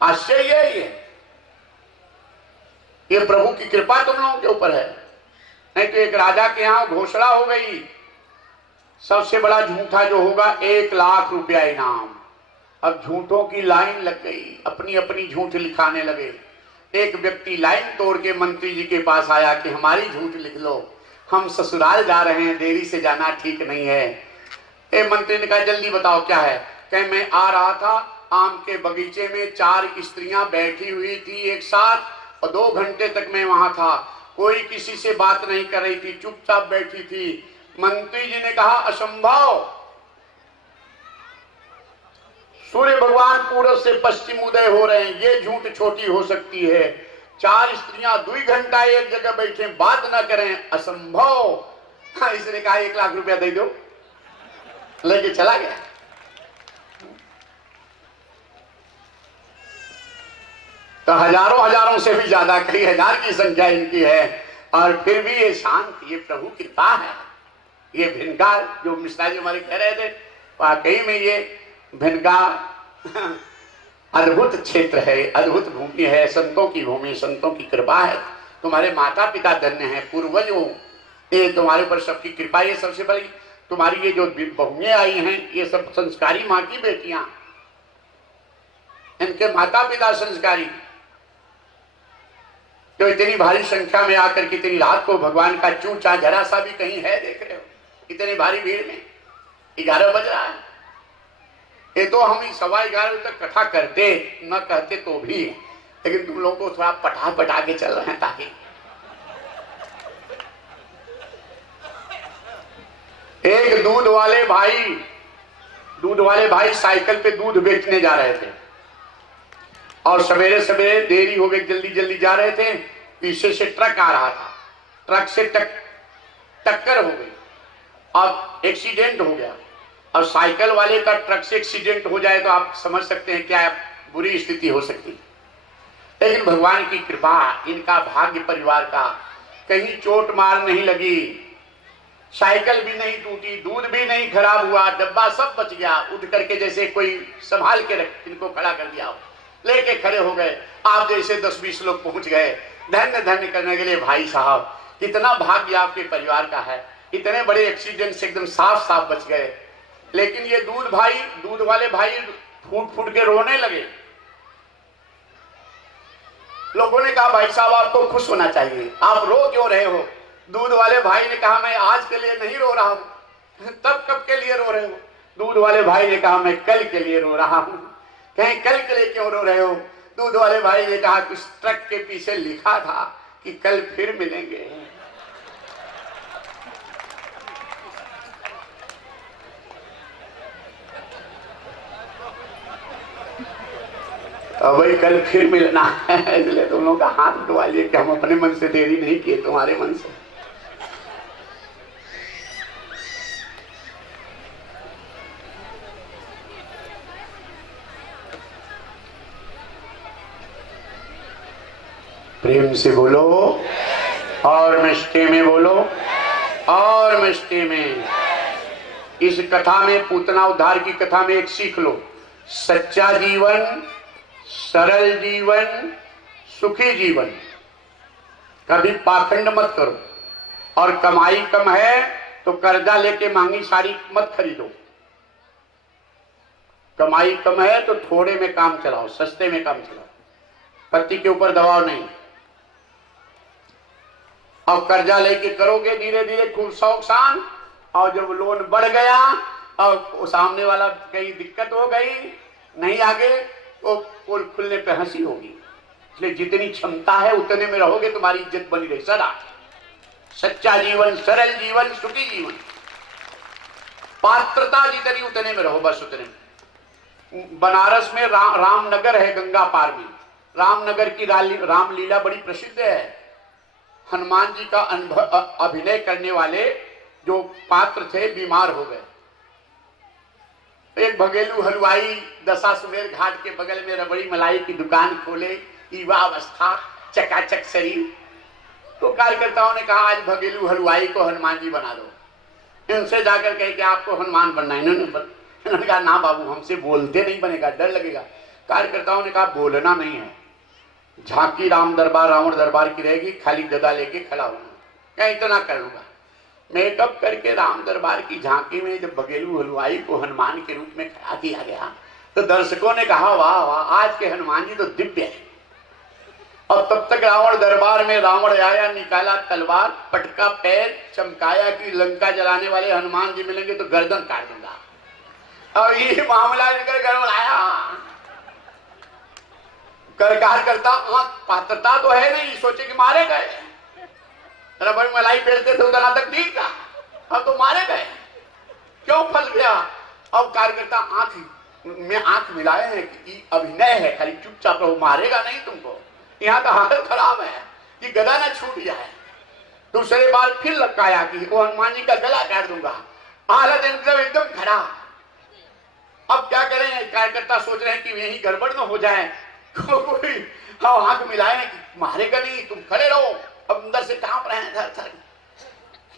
आश्चर्य है ये प्रभु की कृपा तुम लोगों के ऊपर है। नहीं तो एक राजा के यहां घोषणा हो गई, सबसे बड़ा झूठा जो होगा 1 लाख रुपया इनाम। अब झूठों की लाइन लग गई, अपनी अपनी झूठ लिखाने लगे। एक व्यक्ति लाइन तोड़ के मंत्री जी के पास आया कि हमारी झूठ लिख लो, हम ससुराल जा रहे हैं, देरी से जाना ठीक नहीं है। मंत्री ने कहा जल्दी बताओ क्या है। कहे मैं आ रहा था, आम के बगीचे में 4 स्त्रियां बैठी हुई थी एक साथ और 2 घंटे तक मैं वहां था, कोई किसी से बात नहीं कर रही थी, चुपचाप बैठी थी। मंत्री जी ने कहा असंभव, सूर्य भगवान पूरब से पश्चिम उदय हो रहे हैं, ये झूठ छोटी हो सकती है। 4 स्त्रियां 2 घंटा एक जगह बैठे बात ना करें, असंभव। इसने कहा 1 लाख रुपया दे दो, लेके चला गया। तो हजारों से भी ज्यादा, कई हजार की संख्या इनकी है, और फिर भी ये शांत, ये प्रभु कृपा है। ये भिनगा जो मिश्रा जी हमारे कह रहे थे, वाकई में ये भिनगा अद्भुत क्षेत्र है, अद्भुत भूमि है, संतों की भूमि, संतों की कृपा है। तुम्हारे माता पिता धन्य हैं, पूर्वजों, ये तुम्हारे ऊपर सबकी कृपा। ये सबसे बड़ी तुम्हारी ये जो बहुएं आई हैं, ये सब संस्कारी माँ की बेटियां, इनके माता पिता संस्कारी, तो इतनी भारी संख्या में आकर के इतनी रात को भगवान का चूचा जरा सा भी कहीं है, देख रहे हो इतनी भारी भीड़ में। 11 बज रहा है, ये तो हम 11:15 बजे तक कथा करते न कहते तो भी, लेकिन तुम लोगों को थोड़ा पटा के चल रहे हैं, ताकि एक दूध वाले भाई साइकिल पे दूध बेचने जा रहे थे, और सवेरे सवेरे देरी हो गई, जल्दी जल्दी जा रहे थे, पीछे से ट्रक आ रहा था, ट्रक से टक्कर हो गई, अब एक्सीडेंट हो गया। और साइकिल वाले का ट्रक से एक्सीडेंट हो जाए तो आप समझ सकते हैं क्या बुरी स्थिति हो सकती है। लेकिन भगवान की कृपा, इनका भाग्य परिवार का, कहीं चोट मार नहीं लगी, साइकिल भी नहीं टूटी, दूध भी नहीं खराब हुआ, डब्बा सब बच गया। उठ करके जैसे कोई संभाल के रख, इनको खड़ा कर दिया, लेके खड़े हो गए। आप जैसे 10-20 लोग पहुंच गए, धन्य धन्य करने के लिए। भाई साहब कितना भाग्य आपके परिवार का है, इतने बड़े एक्सीडेंट से एकदम साफ साफ बच गए। लेकिन ये दूध वाले भाई फूट के रोने लगे। लोगों ने कहा भाई साहब आपको खुश होना चाहिए, आप रो क्यों रहे हो? दूध वाले भाई ने कहा मैं आज के लिए नहीं रो रहा हूं। तब कब के लिए रो रहे हो? दूध वाले भाई ने कहा मैं कल के लिए रो रहा हूं। कहीं कल के लिए क्यों रो रहे हो? दूध वाले भाई ने कहा कुछ ट्रक के पीछे लिखा था कि कल फिर मिलेंगे। वही कल फिर मिलना है, इसलिए तुम लोगों का हाथ उठवा लिए कि हम अपने मन से देरी नहीं किए, तुम्हारे मन से। प्रेम से बोलो और मिष्टी में बोलो और मिष्टी में। इस कथा में, पूतना उद्धार की कथा में एक सीख लो, सच्चा जीवन, सरल जीवन, सुखी जीवन, कभी पाखंड मत करो। और कमाई कम है तो कर्जा लेके महंगी साड़ी मत खरीदो। कमाई कम है तो थोड़े में काम चलाओ, सस्ते में काम चलाओ, पति के ऊपर दबाव नहीं। और कर्जा लेके करोगे धीरे धीरे खूब शौक शान, और जब लोन बढ़ गया और सामने वाला कहीं दिक्कत हो गई, नहीं आगे, वो पोल खुलने पे हंसी होगी। इसलिए जितनी क्षमता है उतने में रहोगे, तुम्हारी इज्जत बनी रहे सदा। सच्चा जीवन, सरल जीवन, सुखी जीवन, पात्रता जितनी उतने में रहो, बस उतने में। बनारस में रामनगर है, गंगा पार में। रामनगर की रामलीला बड़ी प्रसिद्ध है। हनुमान जी का अभिनय करने वाले जो पात्र थे बीमार हो गए। एक भगेलू हलवाई दशाश्वमेध घाट के बगल में रबड़ी मलाई की दुकान खोले, युवा अवस्था, चकाचक शरीर। तो कार्यकर्ताओं ने कहा आज भगेलू हलवाई को हनुमान जी बना दो। इनसे जाकर कहे कि आपको हनुमान बनना है। इन्होंने कहा ना बाबू, हमसे बोलते नहीं बनेगा, डर लगेगा। कार्यकर्ताओं ने कहा बोलना नहीं है, झांकी राम दरबार रावण दरबार की रहेगी, खाली गदा लेके खड़ा होना, क्या इतना कर लूंगा। मेकअप करके राम दरबार की झांकी में जब बघेलू हलवाई को हनुमान के रूप में खड़ा किया गया तो दर्शकों ने कहा वाह वाह, आज के हनुमान जी तो दिव्य है। और तब तक रावण दरबार में रावण आया, निकाला तलवार, पटका पैर, चमकाया कि लंका जलाने वाले हनुमान जी मिलेंगे तो गर्दन काट दूंगा। और ये मामला लेकर गड़बड़ आया। करकार करता पात्रता तो है नहीं, सोचे कि मारे गए, रबड़ मलाई बेचते थे उतना तक ठीक था, अब तो मारे गए, क्यों फंस गया। अब कार्यकर्ता आंख में आंख मिलाए हैं कि अभिनय है, खाली चुपचाप रहो, मारेगा नहीं तुमको, यहाँ तो हालत खराब है कि गदा ना छूट जाए। दूसरे बार फिर लटकाया कि वो हनुमान जी का गला काट दूंगा, हालत एकदम खराब। अब क्या करें, कार्यकर्ता सोच रहे हैं कि यही गड़बड़ न हो जाए, कोई आंख मिलाए कि मारेगा नहीं, तुम खड़े रहो। अब अंदर से कांप रहे हैं थर थर,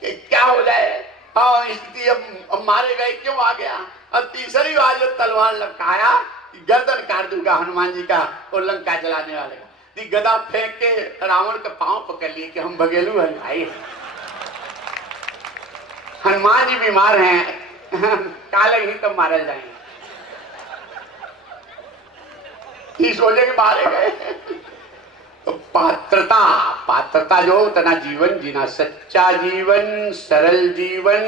क्या हो जाए, स्थिति अब मारे गए, क्यों आ गया। अब तीसरी बार जब तलवार लटकाया, गर्दन काट दूंगा हनुमान जी का और लंका जलाने वाले का, गदा फेंक के रावण का पांव पकड़ लिए कि हम बघेलू हलवाई हैं, हनुमान जी बीमार हैं, काले ही तब मारे जाएंगे। सोचे कि मारे गए। तो पात्रता जो तना जीवन जीना, सच्चा जीवन, सरल जीवन,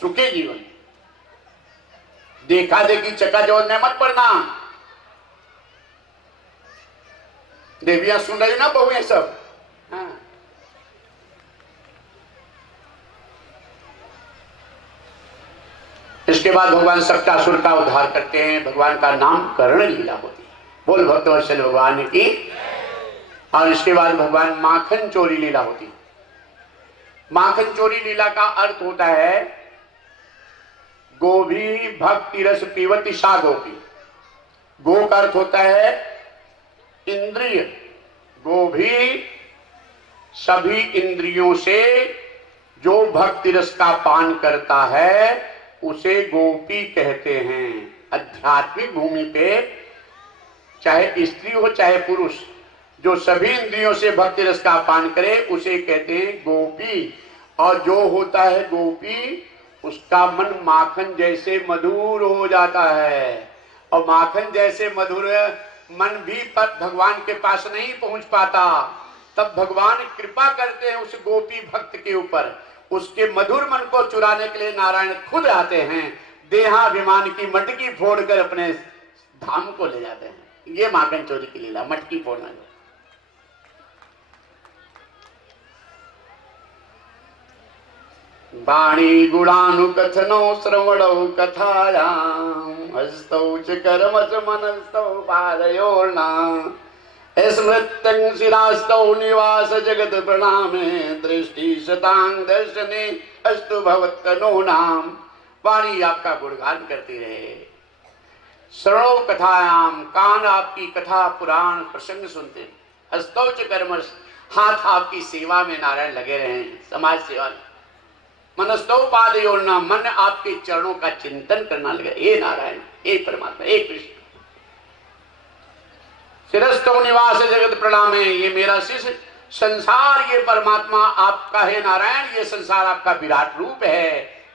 सुखी जीवन, देखा देखी चकाचौंध में मत पड़ना। देवियां सुन रही ना, बहुएं सब, हाँ। इसके बाद भगवान सप्तासुर का उद्धार करते हैं, भगवान का नाम करण लीला होती है, बोल भक्तवत्सल भगवान की। और इसके बाद भगवान माखन चोरी लीला होती है। माखन चोरी लीला का अर्थ होता है गोभी भक्ति रस पीवती सा गोपी। गो का अर्थ होता है इंद्रिय, गोभी सभी इंद्रियों से जो भक्ति रस का पान करता है उसे गोपी कहते हैं। आध्यात्मिक भूमि पे चाहे स्त्री हो चाहे पुरुष, जो सभी इंद्रियों से भक्ति रस का पान करे उसे कहते हैं गोपी। और जो होता है गोपी, उसका मन माखन जैसे मधुर हो जाता है। और माखन जैसे मधुर मन भी पर भगवान के पास नहीं पहुंच पाता, तब भगवान कृपा करते हैं उस गोपी भक्त के ऊपर। उसके मधुर मन को चुराने के लिए नारायण खुद आते हैं, देहाभिमान की मटकी फोड़कर अपने धाम को ले जाते हैं। ये माखन चोरी की लीला, मटकी फोड़ना। वाणी गुणानुकथनो श्रवणौ कथायां हस्तौ च कर्मच मनस्तौ पादयोर्ना स्मृतं शिरास्तौ निवास जगत प्रणामे दृष्टि शतां दर्शने अस्तु भवत्तनो नाम। वाणी आपका गुणगान करती रहे, श्रवणौ कथायाम, कान आपकी कथा पुराण प्रसंग सुनते, हस्तौ च कर्मच, हाथ आपकी सेवा में नारायण लगे रहे, समाज सेवा में, मनस्तौ पादयोर्ना, मन आपके चरणों का चिंतन करना लगे। हे नारायण, हे परमात्मा, हे कृष्ण। शिरस्तौ निवास जगत प्रणामे, ये मेरा शिष्य संसार, ये परमात्मा आपका है नारायण, ये संसार आपका विराट रूप है।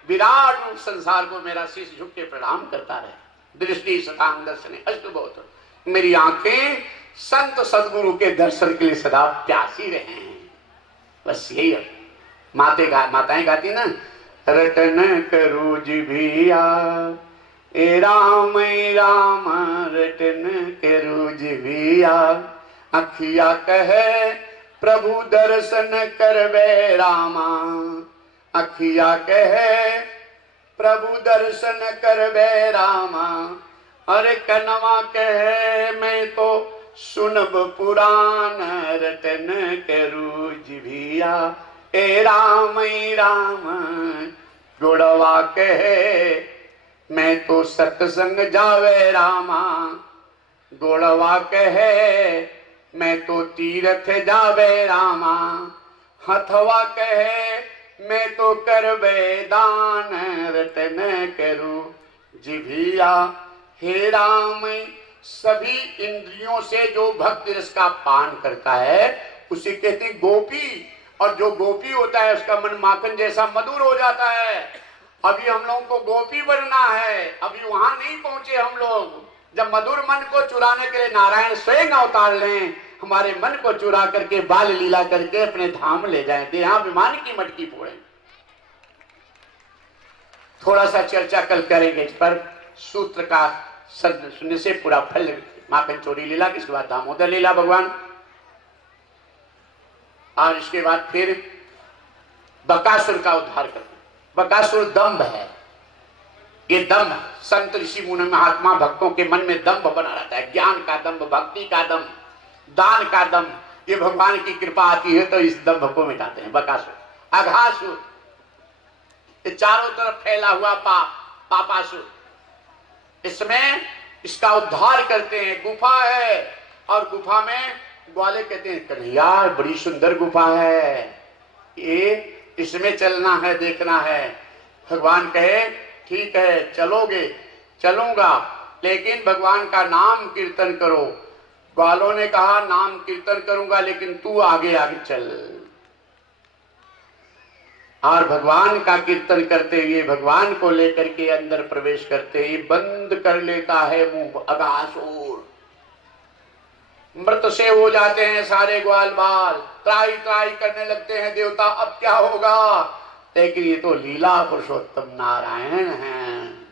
विराट रूप संसार को मेरा शिष्य झुक के प्रणाम करता रहे। दृष्टि सतांग दर्शने अस्तु बहुत, मेरी आंखें संत सदगुरु के दर्शन के लिए सदा प्यासी रहे हैं। बस यही है। माताएं गाती ना, रटन करो जिभिया ए राम रटन करो जिभिया, अखिया कहे प्रभु दर्शन करबे रामा, अखिया कहे प्रभु दर्शन करबे रामा, अरे कनवा कहे मैं तो सुनब पुराण, रटन करो जिभिया ए राम गुड़वा कहे मैं तो सत्संग जावे रामा, गुड़वा कहे मैं तो तीर्थ जावे रामा, हथवा कहे मैं तो करबे दान, रटन करूं जिभिया हे राम सभी इंद्रियों से जो भक्ति रस का पान करता है उसे कहते हैं गोपी। और जो गोपी होता है उसका मन माखन जैसा मधुर हो जाता है। अभी हम लोगों को गोपी बनना है, अभी वहां नहीं पहुंचे हम लोग। जब मधुर मन को चुराने के लिए नारायण स्वयं अवतार लें, हमारे मन को चुरा करके बाल लीला करके अपने धाम ले जाएं, देहाभिमान की मटकी फोड़ें। थोड़ा सा चर्चा कल करेंगे इस पर। सूत्र का सुनने से पूरा फल, माखन चोरी लीला, इसके बाद दामोदर लीला भगवान, और इसके बाद फिर बकासुर का उद्धार करते। बकासुर दंभ है, ये दंभ संत ऋषि मुनि महात्मा भक्तों के मन में दंभ बना रहता है। ज्ञान का दंभ, भक्ति का दंभ, दान का दंभ। ये भगवान की कृपा आती है तो इस दंभ को मिटाते हैं। बकासुर, अघासुर, ये चारों तरफ फैला हुआ पापासुर, इसमें इसका उद्धार करते हैं। गुफा है और गुफा में ग्वाले कहते हैं कन्हैया बड़ी सुंदर गुफा है, ये इसमें चलना है, देखना है। भगवान कहे ठीक है चलोगे, चलूंगा, लेकिन भगवान का नाम कीर्तन करो। ग्वालों ने कहा नाम कीर्तन करूंगा लेकिन तू आगे आगे चल। और भगवान का कीर्तन करते हुए भगवान को लेकर के अंदर प्रवेश करते ही बंद कर लेता है मुंह अघासुर। मृत से हो जाते हैं सारे ग्वाल बाल, त्राई त्राई करने लगते हैं देवता अब क्या होगा। लेकिन ये तो लीला पुरुषोत्तम नारायण हैं।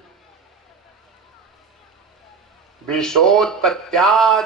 विशोत्पत्त्यादि